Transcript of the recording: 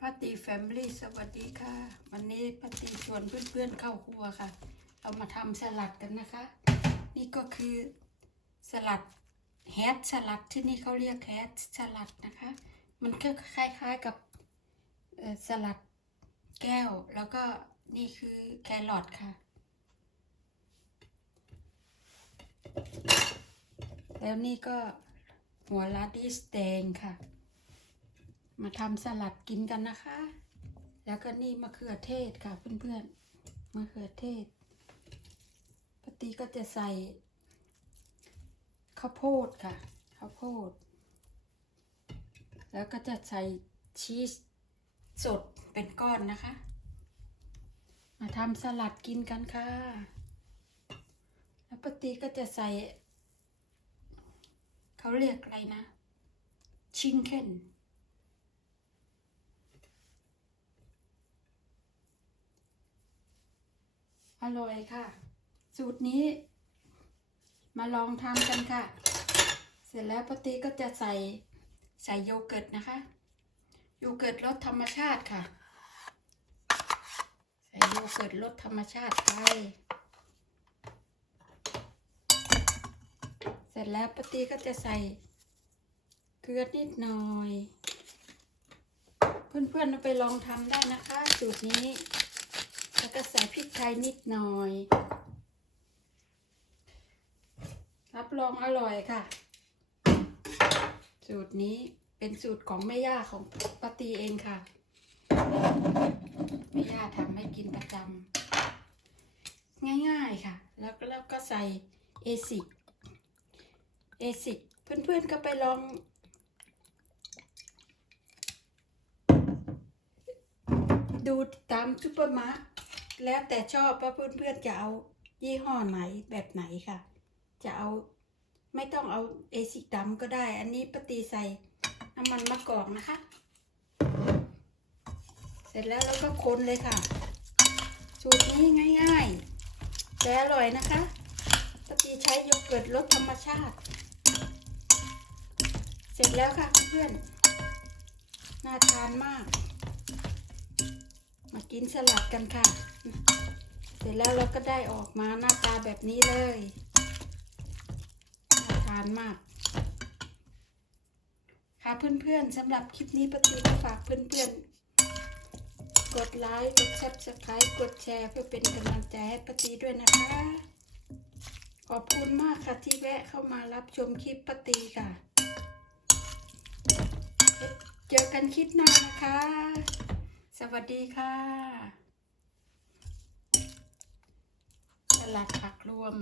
ป้าตีแฟมิลี่สวัสดีค่ะ วันนี้ป้าตีชวนเพื่อนๆเข้าครัวค่ะ เรามาทำสลัดกันนะคะ นี่ก็คือสลัดแฮชสลัดที่นี่เขาเรียกแฮชสลัดนะคะ มันก็คล้าย ๆกับสลัดแก้วแล้วก็นี่คือแครอทค่ะ แล้วนี่ก็หัวลาดิสแดงค่ะ มาทำสลัดกินกันนะคะ แล้วก็นี่มะเขือเทศค่ะเพื่อนๆมะเขือเทศปกติก็จะใส่ข้าวโพดค่ะข้าวโพด แล้วก็จะใส่ชีสสดเป็นก้อนนะคะ มาทำสลัดกินกันค่ะ แล้วปกติก็จะใส่ เขาเรียกอะไรนะชิงเก้น ร่อยค่ะ สูตรนี้ มาลองทำกันค่ะ เสร็จแล้วปติก็จะใส่ใส่โยเกิร์ตนะคะ โยเกิร์ตรสธรรมชาติค่ะ ใส่โยเกิร์ตรสธรรมชาติไปเสร็จแล้วปติก็จะใส่เกลือนิดหน่อย เพื่อนๆเอาไปลองทำได้นะคะ สูตรนี้ ก็ใส่พริกไทยนิดหน่อย รับรองอร่อยค่ะ สูตรนี้เป็นสูตรของแม่ย่าของปาตีเองค่ะ แม่ย่าทำให้กินประจำง่ายๆค่ะ แล้วก็แล้วก็ใส่เอซิกเอซิกเพื่อนๆก็ไปลองดูตามซูเปอร์มาร์ แล้วแต่ชอบว่าเพื่อนๆจะเอายี่ห้อไหนแบบไหนค่ะ จะเอาไม่ต้องเอาเอซิกดำก็ได้ อันนี้ปฏิใส่น้ำมันมะกอกนะคะ เสร็จแล้วเราก็คนเลยค่ะ สูตรนี้ง่ายๆ แต่อร่อยนะคะปฏิใช้โยเกิร์ตรสธรรมชาติ เสร็จแล้วค่ะเพื่อนน่าทานมาก มากินสลัดกันค่ะ เสร็จแล้วเราก็ได้ออกมาหน้าตาแบบนี้เลยน่าทานมาก ค่ะเพื่อนๆสำหรับคลิปนี้ปฏิก็ฝากเพื่อนๆ กดไลค์ กดซับสไครต์กดแชร์เพื่อเป็นกำลังใจให้ปฏิด้วยนะคะ ขอบคุณมากค่ะที่แวะเข้ามารับชมคลิปปฏิค่ะ เจอกันคลิปหน้านะคะ สวัสดีค่ะ สลัดผักรวม